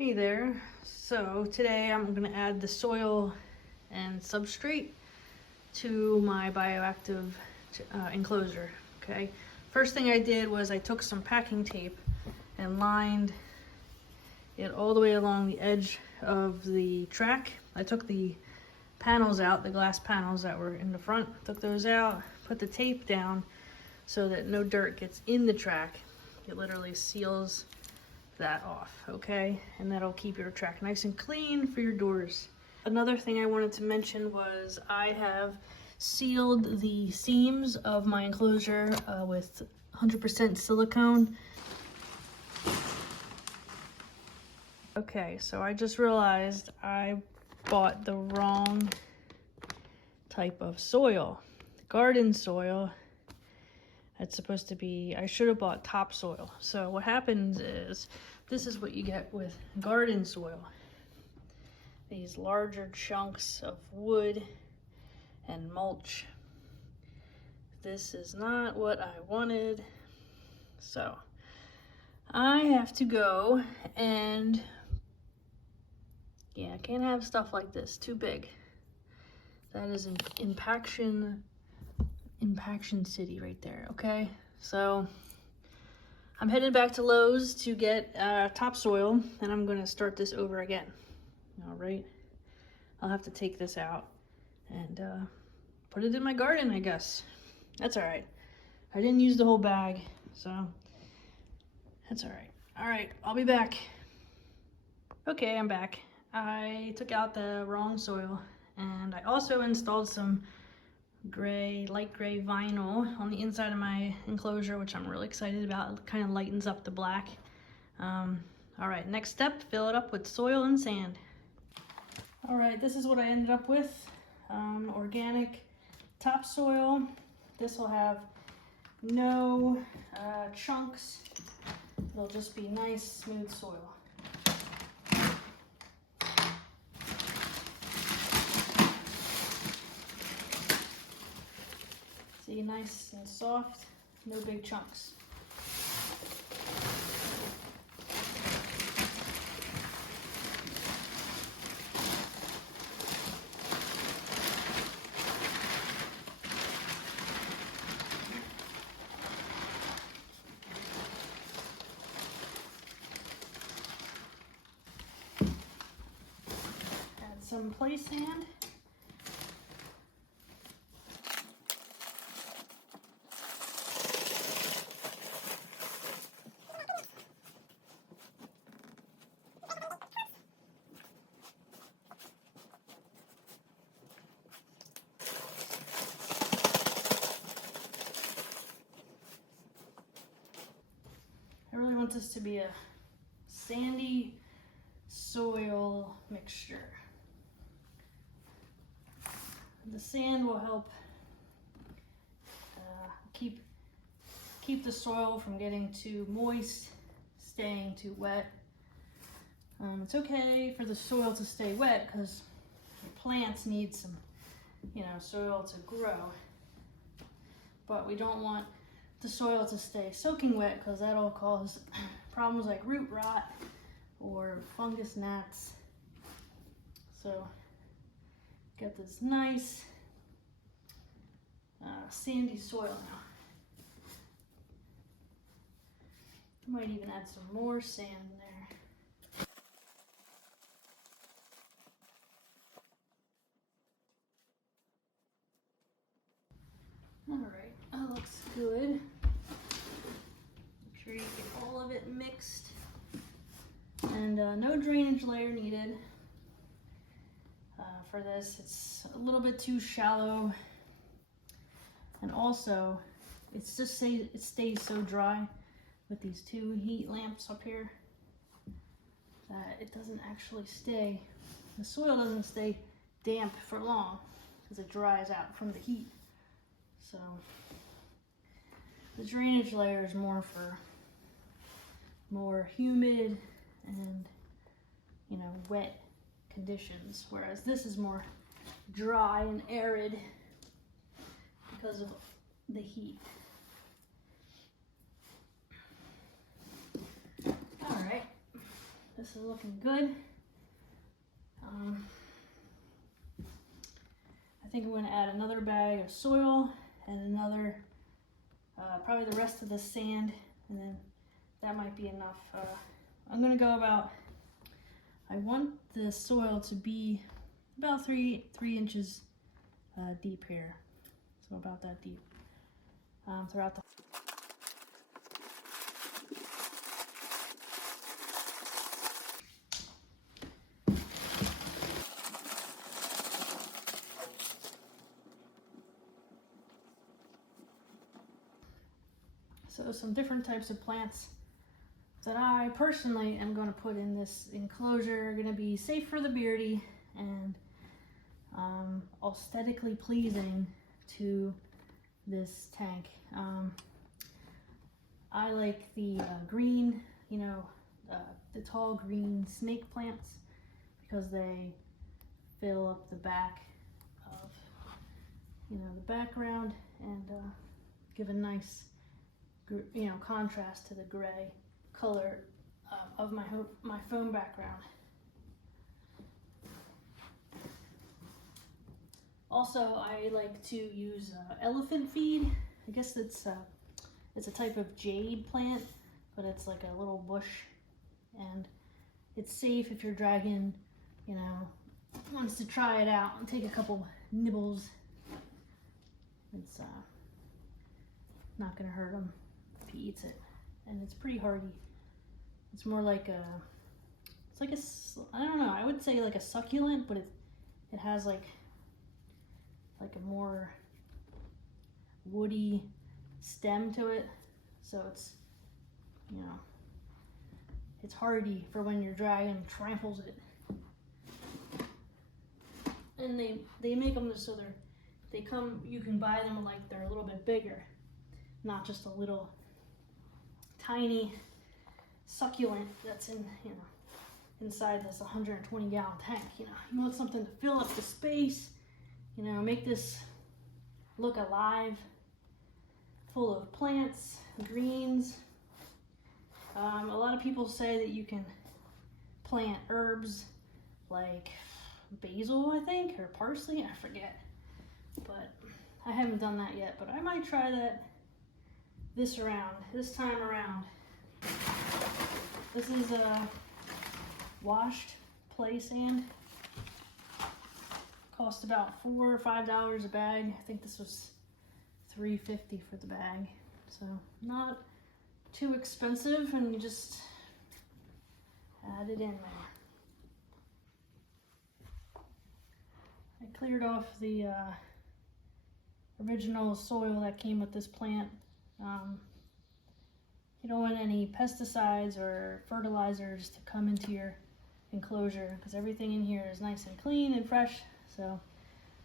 Hey there. So today I'm going to add the soil and substrate to my Bioactive enclosure. Okay. First thing I did was I took some packing tape and lined it all the way along the edge of the track. I took the panels out, the glass panels that were in the front, took those out, put the tape down so that no dirt gets in the track. It literally seals that off, okay? And that'll keep your track nice and clean for your doors. Another thing I wanted to mention was I have sealed the seams of my enclosure with 100% silicone. Okay, so I just realized I bought the wrong type of soil. Garden soil. It's supposed to be, I should have bought topsoil. So what happens is, this is what you get with garden soil. These larger chunks of wood and mulch. This is not what I wanted. So I have to go and, yeah, I can't have stuff like this, too big. That is an impaction city right there, okay? So I'm headed back to Lowe's to get topsoil, and I'm gonna start this over again. All right, I'll have to take this out and put it in my garden, I guess. That's all right. I didn't use the whole bag, so that's all right. All right, I'll be back. Okay, I'm back. I took out the wrong soil, and I also installed some light gray vinyl on the inside of my enclosure, which I'm really excited about. It kind of lightens up the black. All right, next step, fill it up with soil and sand. All right, this is what I ended up with. Organic topsoil. This will have no chunks. It'll just be nice, smooth soil. See, nice and soft, no big chunks. Add some play sand. I really want this to be a sandy soil mixture. The sand will help keep the soil from getting too moist, staying too wet. It's okay for the soil to stay wet because your plants need some, soil to grow. But we don't want the soil to stay soaking wet because that'll cause problems like root rot or fungus gnats. So get this nice sandy soil now. I might even add some more sand in there. All right, that looks good. Make sure you get all of it mixed. And no drainage layer needed for this. It's a little bit too shallow. And also, it stays so dry with these two heat lamps up here that it doesn't actually stay, the soil doesn't stay damp for long because it dries out from the heat. So the drainage layer is more for more humid and wet conditions, whereas this is more dry and arid because of the heat. All right, This is looking good. I think I'm going to add another bag of soil and another, probably the rest of the sand, and then that might be enough. I'm going to go about, I want the soil to be about three inches deep here. So about that deep throughout the So some different types of plants that I personally am going to put in this enclosure are going to be safe for the beardy and aesthetically pleasing to this tank. I like the green, the tall green snake plants because they fill up the back of, the background and give a nice contrast to the gray color of my foam background. Also, I like to use elephant feed. I guess it's a type of jade plant, but it's like a little bush, and it's safe if your dragon, wants to try it out and take a couple nibbles. It's not gonna hurt him if he eats it, and it's pretty hardy. It's more like I don't know, I would say like a succulent, but it has like a more woody stem to it, so it's it's hardy for when your dragon tramples it. And they make them so you can buy them like they're a little bit bigger, not just a little tiny succulent that's inside this 120-gallon tank. You want something to fill up the space, make this look alive, full of plants, greens. A lot of people say that you can plant herbs like basil, I think, or parsley, I forget, but I haven't done that yet, but I might try that this time around. This is a washed play sand. Cost about $4 or $5 a bag. I think this was $3.50 for the bag, so not too expensive, and you just add it in there. I cleared off the original soil that came with this plant. You don't want any pesticides or fertilizers to come into your enclosure because everything in here is nice and clean and fresh. So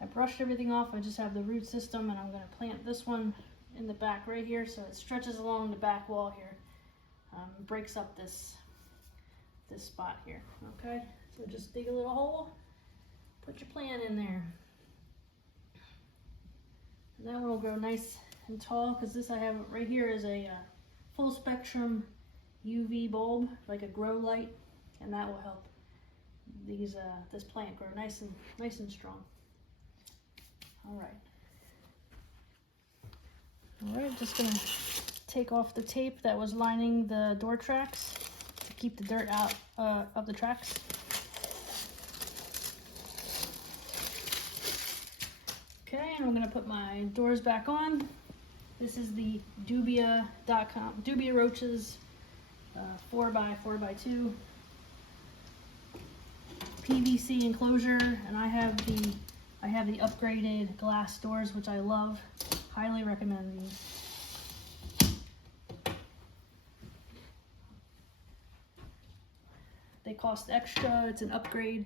I brushed everything off. I just have the root system, and I'm going to plant this one in the back right here, so it stretches along the back wall here. Breaks up this spot here. Okay, so just dig a little hole, put your plant in there, and that one will grow nice and tall, because this I have right here is a full spectrum UV bulb, like a grow light, and that will help this plant grow nice and strong. All right, just gonna take off the tape that was lining the door tracks to keep the dirt out of the tracks. Okay, and I'm gonna put my doors back on. This is the Dubia.com, Dubia Roaches 4x4x2 PVC enclosure, and I have the upgraded glass doors, which I love. Highly recommend these. They cost extra, it's an upgrade,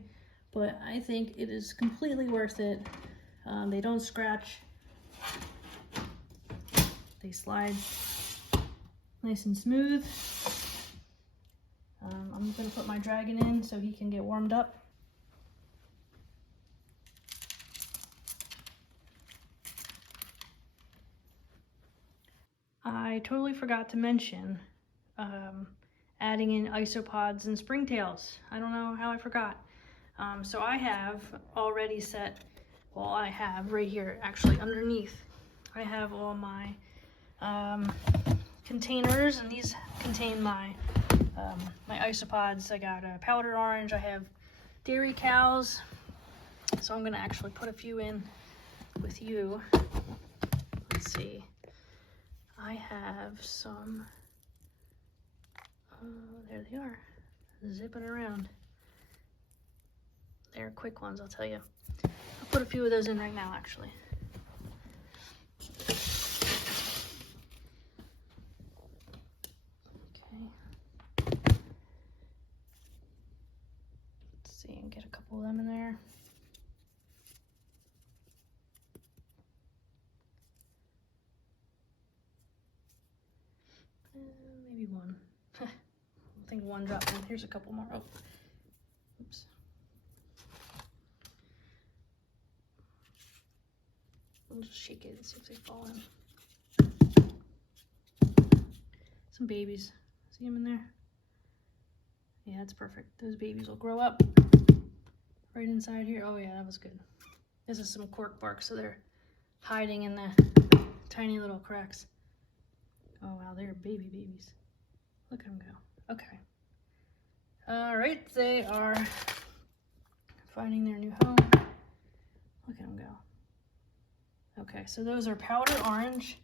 but I think it is completely worth it. They don't scratch. They slide nice and smooth. I'm gonna put my dragon in so he can get warmed up. I totally forgot to mention, adding in isopods and springtails. I don't know how I forgot. So I have already set, well, I have right here, actually underneath, I have all my containers, and these contain my my isopods. I got a powdered orange. I have dairy cows, so I'm gonna actually put a few in with you. Let's see. I have some. There they are, zipping around. They're quick ones, I'll tell you. I'll put a few of those in right now, actually. And get a couple of them in there. Maybe one. I think one dropped in. Here's a couple more. Oh, oops. I'll just shake it and see if they fall in. Some babies. See them in there? Yeah, that's perfect. Those babies will grow up right inside here. Oh yeah, that was good. This is some cork bark, so they're hiding in the tiny little cracks. Oh wow, they're babies. Look at them go. Okay. All right, they are finding their new home. Look at them go. Okay, so those are powder orange.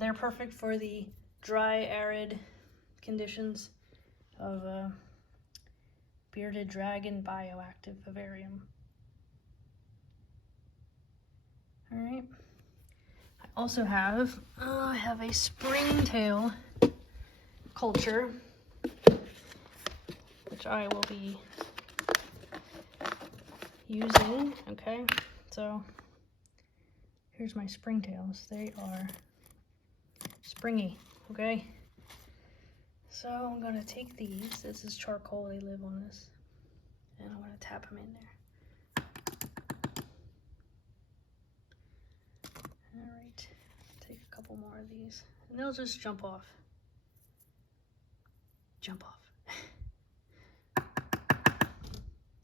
They're perfect for the dry, arid conditions of bearded dragon bioactive vivarium. All right. I also have I have a springtail culture, which I will be using. Okay, so here's my springtails. They are springy. Okay. So I'm gonna take these. This is charcoal. They live on this, and I'm gonna tap them in there. All right. Take a couple more of these, and they'll just jump off. Jump off.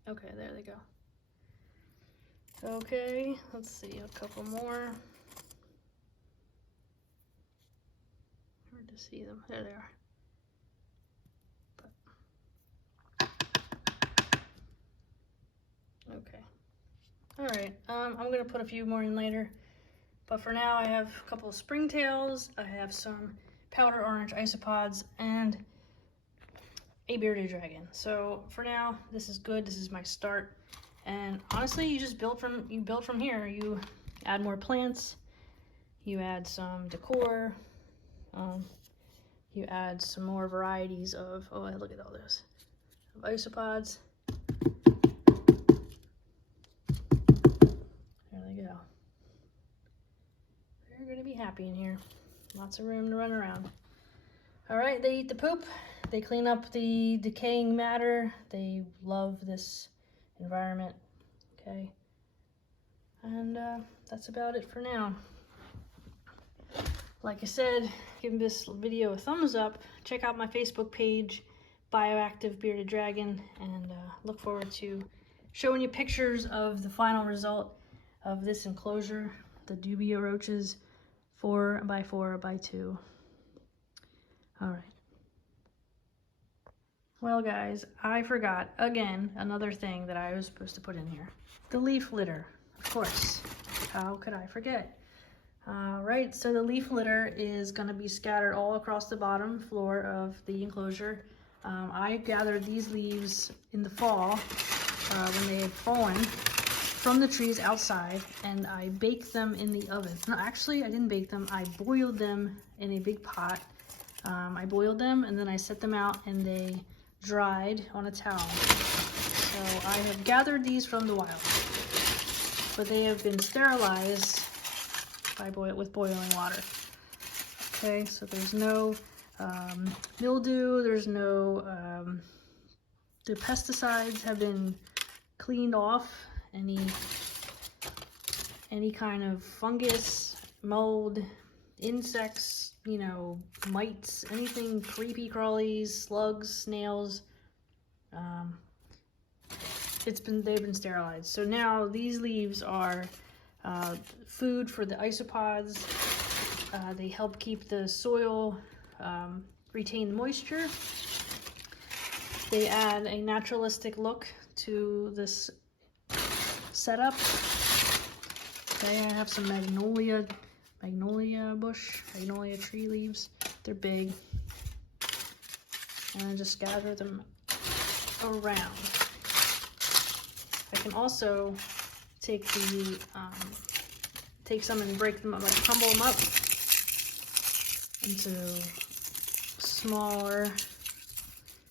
Okay, there they go. Okay, let's see, a couple more. Hard to see them. There they are. Okay. All right. I'm gonna put a few more in later, but for now I have a couple of springtails. I have some powder orange isopods and a bearded dragon. So for now, this is good. This is my start. And honestly, you just build from here. You add more plants. You add some decor. You add some more varieties of. Oh, look at all those of isopods. Go. They're going to be happy in here. Lots of room to run around. All right, they eat the poop. They clean up the decaying matter. They love this environment. Okay. And that's about it for now. Like I said, give this video a thumbs up. Check out my Facebook page, Bioactive Bearded Dragon, and look forward to showing you pictures of the final result of this enclosure, the dubia roaches, 4x4x2. All right. Well, guys, I forgot again another thing that I was supposed to put in here: the leaf litter. Of course. How could I forget? All right. So the leaf litter is going to be scattered all across the bottom floor of the enclosure. I gathered these leaves in the fall when they had fallen from the trees outside, and I baked them in the oven. No, actually, I didn't bake them. I boiled them in a big pot. I boiled them, and then I set them out, and they dried on a towel. So I have gathered these from the wild, but they have been sterilized with boiling water. Okay, so there's no mildew. There's no the pesticides have been cleaned off. Any kind of fungus, mold, insects, you know, mites, anything creepy crawlies, slugs, snails. They've been sterilized. So now these leaves are food for the isopods. They help keep the soil, retain moisture. They add a naturalistic look to this setup. Okay, I have some magnolia tree leaves. They're big. And I just gather them around. I can also take some and break them up, like crumble them up into smaller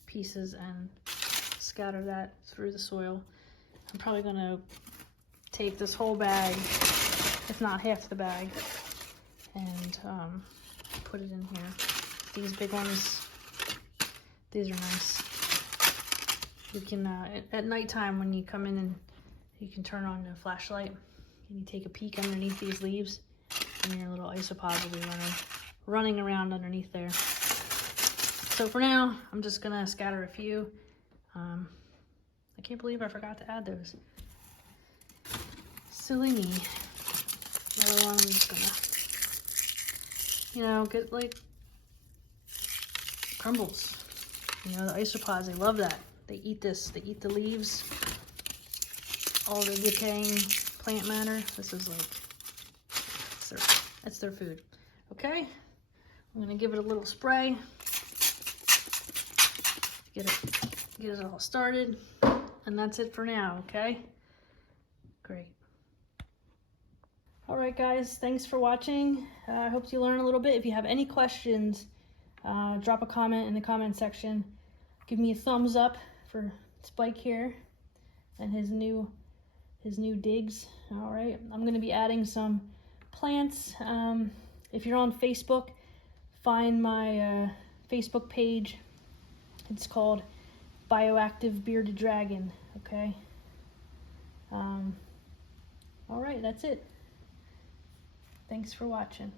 pieces and scatter that through the soil. I'm probably gonna take this whole bag, if not half the bag, and put it in here. These big ones, these are nice. You can, at nighttime when you come in and you can turn on the flashlight and you take a peek underneath these leaves, and your little isopods will be running around underneath there. So for now, I'm just gonna scatter a few. I can't believe I forgot to add those. Silly me. Another one, I'm just gonna, you know, get like crumbles. You know, the isopods, they love that. They eat this, they eat the leaves, all the decaying plant matter. This is like, that's their food. Okay, I'm gonna give it a little spray, get it all started, and that's it for now, okay? Great. All right, guys, thanks for watching. I hope you learned a little bit. If you have any questions, drop a comment in the comment section. Give me a thumbs up for Spike here and his new digs. All right, I'm going to be adding some plants. If you're on Facebook, find my Facebook page. It's called Bioactive Bearded Dragon. Okay. All right, that's it. Thanks for watching.